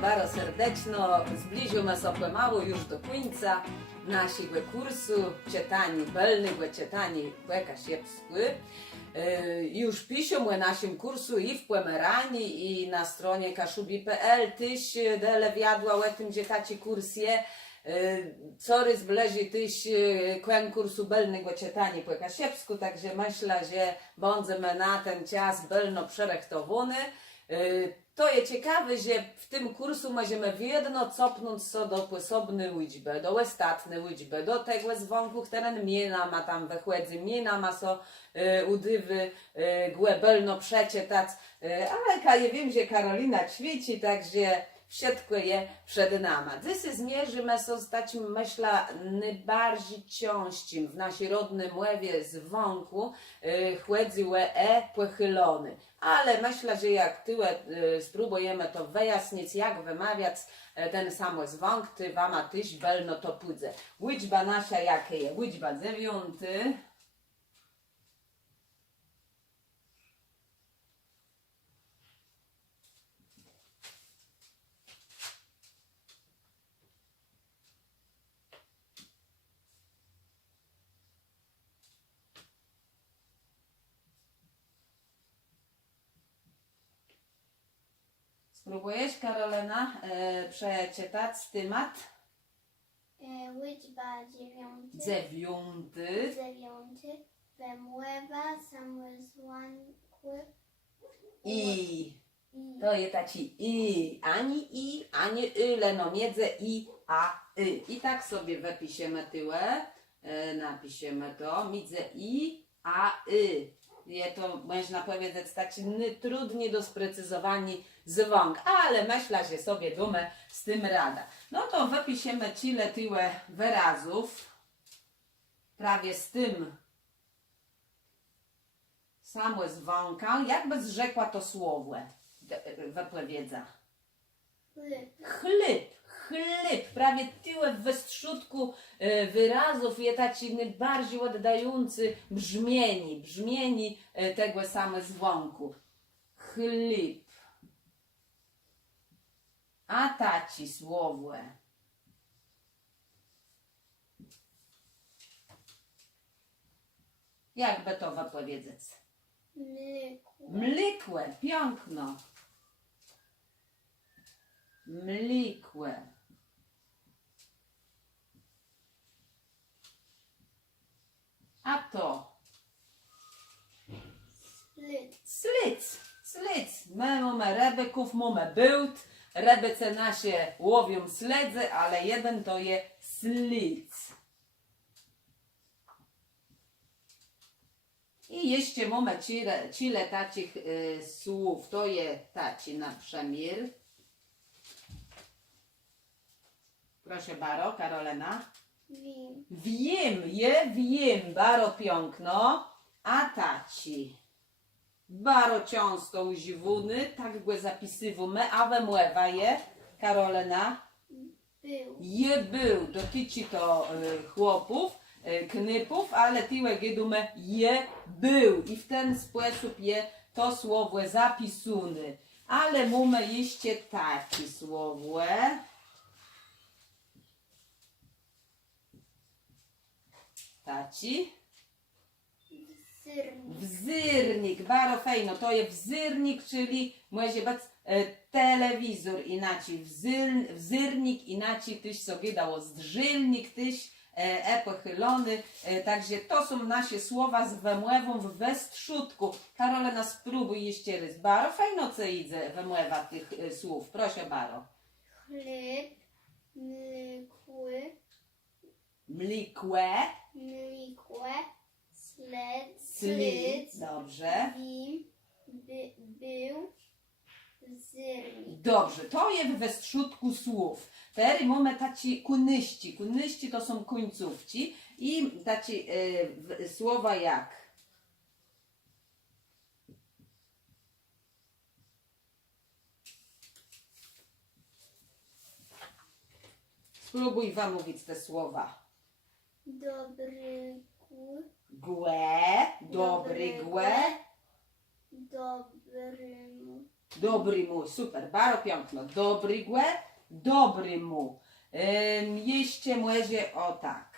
bardzo serdeczno. Zbližujeme se pomału już do końca naszego kursu czytani belnego, czytani po kasiepsku. Już piszemy o naszym kursu i w Pomeranii, i na stronie kaszubi.pl. Tyś dele wiadła o tym, gdzie taci kurs je. Coraz bliżej tyś kłen kursu belnego czytani po kasiepsku, także myślę, że będziemy na ten czas belno przerechtowany. To jest ciekawe, że w tym kursu możemy w jedno copnąć so do posobnej liczby, do ostatniej liczby, do tego dzwonku, który miena ma tam we chłodzi, miena ma so udywy głębelno przeczytać, ale ja wiem, że Karolina ćwiczy, także wszystko je przed nami. Dzisiaj zmierzymy się stać, myślę, najbardziej ciężkim w naszej rodnej mowie dzwonku, chłodziło pochylony. Ale myślę, że jak tyle spróbujemy to wyjaśnić, jak wymawiać ten sam dzwonk, ty wama tyś belno to pójdzie. Liczba nasza jaka jest? Liczba 9. Spróbujesz, Karolina, przeczytać temat? Liczba 9. 9. 9. Wymływa samozłąkły. I. To jest taci i. Ani leno między i a y. I tak sobie wypiszemy tyłe. Napiszemy to. Między i a y. Je to, można powiedzieć, tak trudniej do sprecyzowania dzwonk, ale myślę, że sobie dumę z tym rada. No to wypiszemy tyle tyłe wyrazów, prawie z tym samo dzwonka, jakby zrzekła to słowo, wypowiedza. Chleb. Chleb, prawie tyle w wystrzutku wyrazów jest taki najbardziej oddający brzmieni tego samego dzwonku. Chleb. A taci słowo. Jakby to wypowiedzieć? Mlikłe, piękno. Mlikłe. A to? Slic. My mamy rebeków, mamy byłt. Rebece nasze łowią sledzy, ale jeden to jest slic. I jeszcze mamy cile takich słów. To jest taci na przemiar. Proszę Baro, Karolina. Wiem, Baro piękno. A taci. Baro często używany, tak go zapisywamy, a wymływa je, Karolina. Był, dotyczy to chłopów, knypów, ale tyłe giedumy był i w ten sposób je to słowo zapisane. Ale mamy jeszcze takie słowo. Taci. Wzyrnik, bardzo fajno, to jest wzyrnik, czyli może być telewizor, inaczej wzyrnik, inaczej tyś sobie dało zdrzylnik, tyś pochylony, także to są nasze słowa z wymłewą w westrzutku. Karolina, spróbuj jeszcze raz. Bardzo fajno, co idzie wymływa tych słów, proszę Baro. Chleb, mlikły. Mlikłe. Slic, dobrze. Był, wzyrnik. Dobrze, to jest we strzutku słów. Teraz mamy taci kunyści. Kunyści to są końcówki i taci słowa jak spróbuj wam mówić te słowa. Dobry Głe, dobry głe. Dobrym Dobry mu, super, baro piękno. Dobry mu. Jeszcze młezie o tak.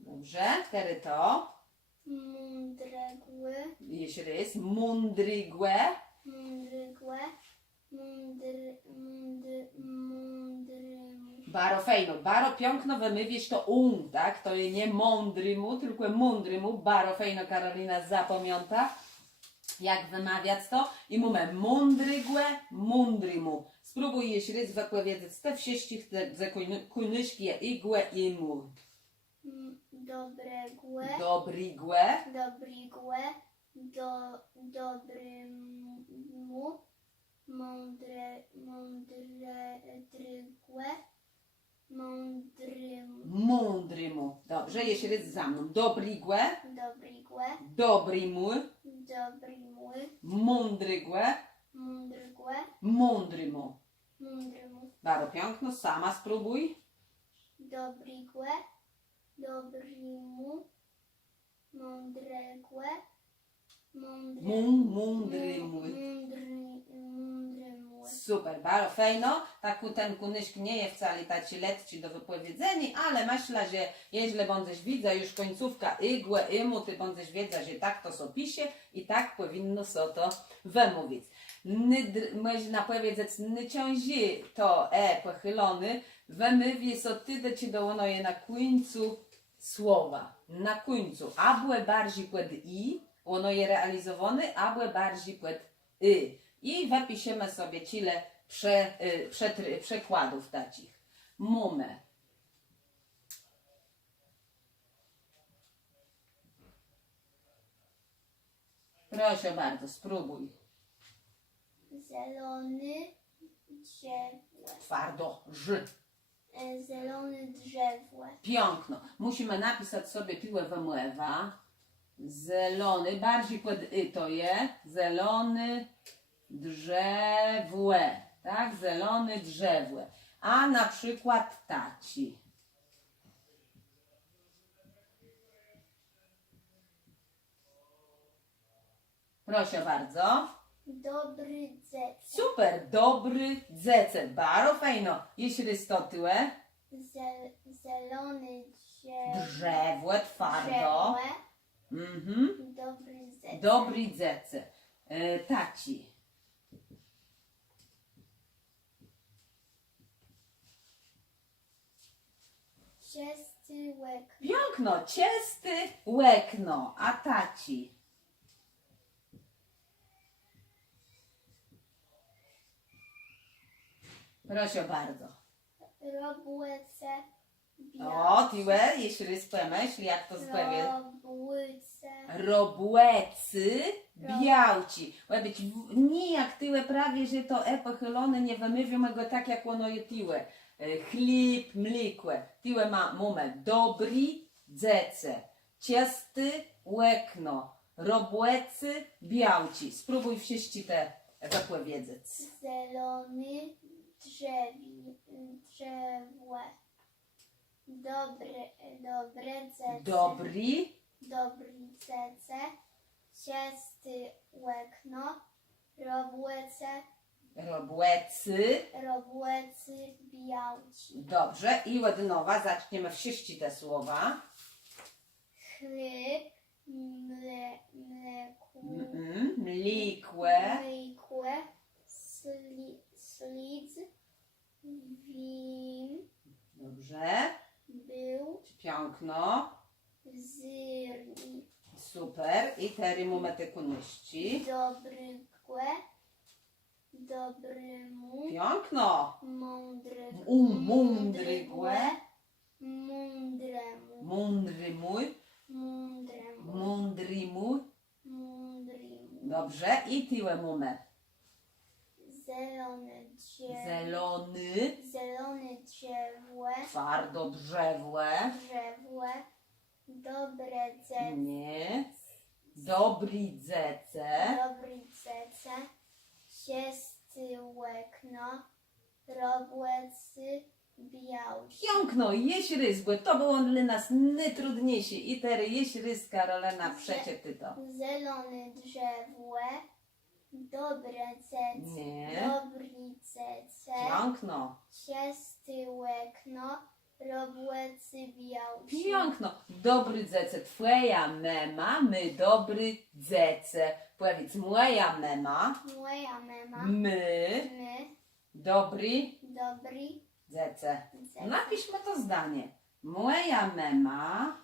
Dobrze, teraz to. Mądregły. Jeszcze raz. Mądrygłe. Mądrygłe. Mądrymu. Baro fejno. Baro piękno wymówisz to tak? To jest nie mądry mu, tylko mądry mu. Baro fejno Karolina zapamięta, jak wymawiać to. I mówię mądry mu. Spróbuj jeszcze raz wypowiedzieć te wszystkich te kuniszki igłe i mu. Dobregłe. Dobrigłe. Dobrigłe. Dobrymu. Mądrygłe. Mądrymu. Mądry mu. Dobrze, jeszcze raz za mną. Dobrigłe. Dobrigłe. Dobry mu. Dobrymu. Mądrygłe. Mądrygłe. Mądry mu. Mądrymu. Baro piękno, sama spróbuj. Dobrigłe. Dobrymu. Mądregłe. Mądrymu. Mądrymu. Super, baro fejno. Taku ten kunyszk nie jest wcale taci letci do wypowiedzenia, ale myślę, że jeśli będziesz widzę już końcówka igłe, imu, ty będziesz wiedzieć, że tak to so pisze i tak powinno so to wymówić. Można powiedzieć, nie ciąży to pochylony, wymówi so tyle ci dołono je na końcu słowa. Na końcu. Abłe bardziej płed i, ono je realizowane, abłe bardziej płed y. I wypiszemy sobie tyle przekładów takich. Mumę. Proszę bardzo, spróbuj. Zielony drzewo. Twardo, ż. Zielony drzewo. Piękno. Musimy napisać sobie piłę wymlewa. Zielony, bardziej pod y to je. Zielony drzewłe. Tak? Zielony drzewłe. A na przykład taci. Proszę bardzo. Dobry dzec. Super, dobry dzece. Baro fejno. Jeśli rystotyłe. Zielony Drzewłe, twardo. Mhm. Dobry dzec. Dobry dzece. Taci. Ciesty łek. Piękno, ciesty łekno. A taci. Proszę bardzo. Robłyce. O, tiłe, jeśli ryspemyśl, jak to zbawię. Robłyce. Robłecy białci. Łaby być nijak tyłe prawie, że to pochylone, nie wymywimy go tak, jak ono je tiłe. Chlib, mlikłe. Tiłe ma mumę. Dobry dzece. Ciasty łekno. Robłecy białci. Spróbuj wszyscy te wypowiedzieć. Zielony drzewo. Dobre cece. Dobry cece. Ciasty łekno. Robłecy białci. Dobrze. I od nowa zaczniemy wszyscy te słowa. Chleb. Mlikłe. Slidz. Win. Dobrze. Był. Piękno. Zyrni. Super. I teraz mamy te kunyści. Dobrymu. Piękno. Mądrygłe. Mądry mój. Mądremu. Mądry mój. Mądrymu. Dobrze. I tyłe mamy. Zielony drzewo. Twardo drzewłe. Dobre cece. Nie. Dobry dzece. Ciesty łekno. robłecy białci. Piękno, jeś rys, bo to było dla nas najtrudniejsze. I teraz jeś rys, Karolena, przecie ty to. Zielony drzewłe, dobre cece, Nie. dobry cece, Piękno, ciasty łekno, robłecy białci. piękno. Dobry dzece, twoja mema, my dobry dzece. Powiedz, moja mema, Moja mema, my my, dobry dobry dzece. cece. Napiszmy to zdanie. Moja mema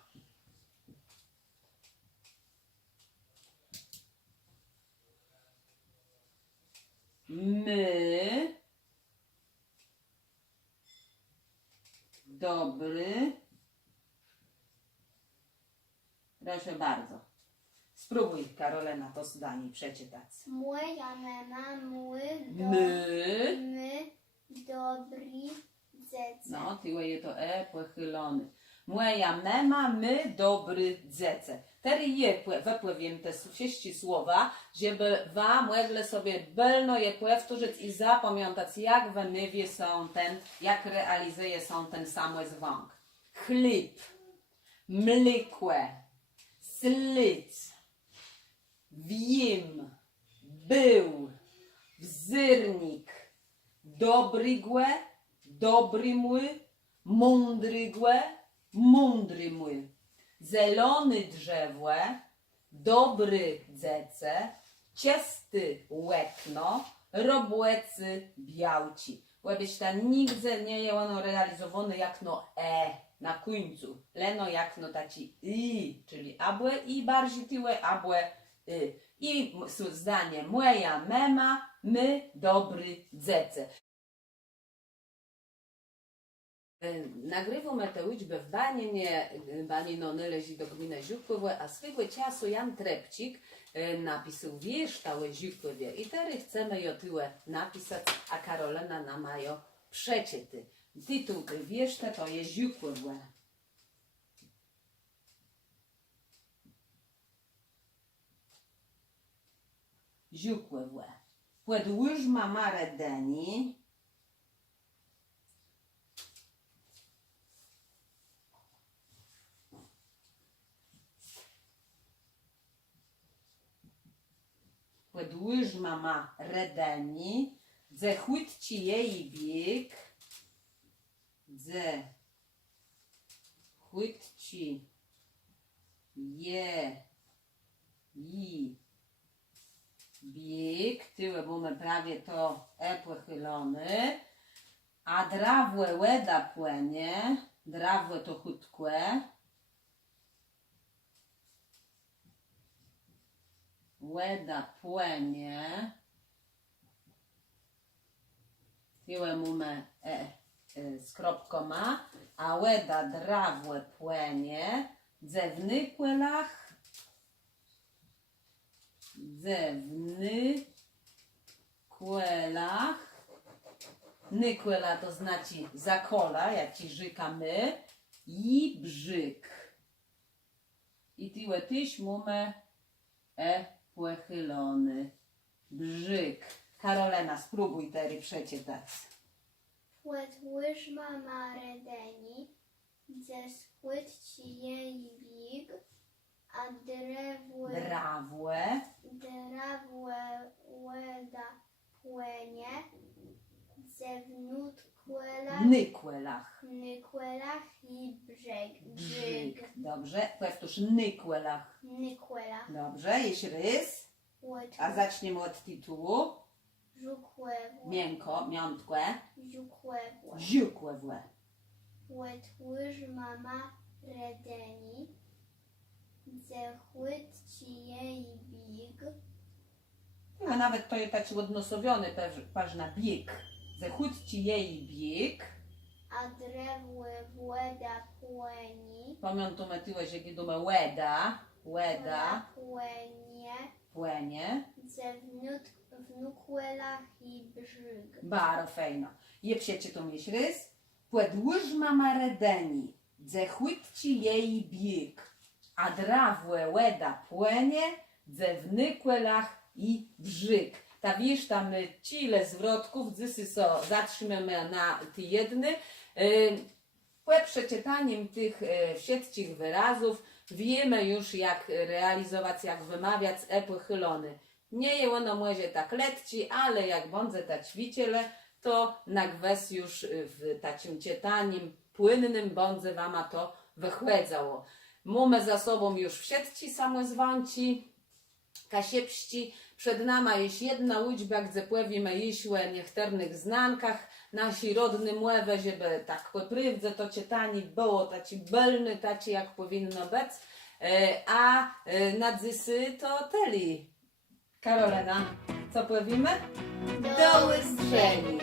my dobry. Proszę bardzo. Spróbuj, Karolena, to zdanie przeczytać. Moja mema, My. my dobry cece. No, tyłe je to pochylony. Moja mema, my dobry dzece. Teraz je wypływiem te sześci słowa, żeby wam mogli sobie belno je powtórzyć i zapamiętać, jak w mywie są jak realizuje są ten sam zwąk. Chleb, mlekłe, slic, wiem, był, wzyrnik, dobrygłe, dobry mój, mądrygłe, mądry mój. Zielony drzewłe, dobry dzece, ciasty łekno, robłecy białci. Łabyś tam nigdy nie jest ono realizowane jak no na końcu. Leno jak no taci i, czyli abłe i bardziej tyłe abłe i zdanie moja mema, my dobry dzece. Nagrywamy te liczby w baninie, baninony leży do gminy Ziukływe, a swego czasu Jan Trepcik napisał wiersz tałe Ziukływie. I teraz chcemy jo tyle napisać, a Karolena nam mają przeczyty. Tytuł tej wiersza to jest Ziukływe. Ziukływe. Podłużma mare deni, podłużma ma redeni, dze chłytci jej bieg, dze chłytci je i bieg, tyłe mamy prawie to pochylony, a drawłe łeda płynie, drawłe to chudkłe, łeda płynie, tyłe mamy z kropkoma, a łeda drawłe płynie, ze wnykłelach, nykłela to znaczy zakola, jak ci żykamy, i brzyk. I tyłe tyś mamy płechylony. Brzyk. Karolena, spróbuj teraz przeczytać. Podłużma ma redeni, ze spłytci jej big, a Drawłe. drawłe łeda płynie, ze wnutkwelach, nykłelach i brzyg. Dobrze. Powtórz nykłelach. Nykłelach, Dobrze. Jest rys. A zaczniemy od tytułu. żukłewo, Miękko, miątkłe. żukłewo. Ziukłe. Podłużma ma redeni, ze chłytci jej big, No nawet to jest taki odnosowiony paż na bieg. Zechódźci jej bieg. a drewły łeda płyni, Pamiętamy tyłe, że kiedy mamy łeda. płynie, Płynie. ze wnukłelach i brzyg. Bardzo fajno. Je przeczytam jeś rys. Podłużma ma redeni. Zechódźci jej bieg. A drawłe łeda płynie. Ze wnykłelach i brzyg. ta wiesz, tam cile zwrotków, dzysy so zatrzymamy na ty jedny. Przeczytaniem tych wszystkich wyrazów wiemy już, jak realizować, jak wymawiać epychylony. Nie je ono może tak letci, ale jak bądze ta ćwiciele, to na gwes już w takim czytaniem płynnym bądze wama to wychłedzało. Mamy za sobą już wszystci samozwanci, kasiepści. Przed nami jest jedna liczba, gdzie pływimy jeśle niektórych znankach nasi rodny młewe, żeby tak poprywdze to czytanie było taci belny, taci jak powinno być, a na dzysy to teli. Karolena, co pływimy? Do Doły strzeli.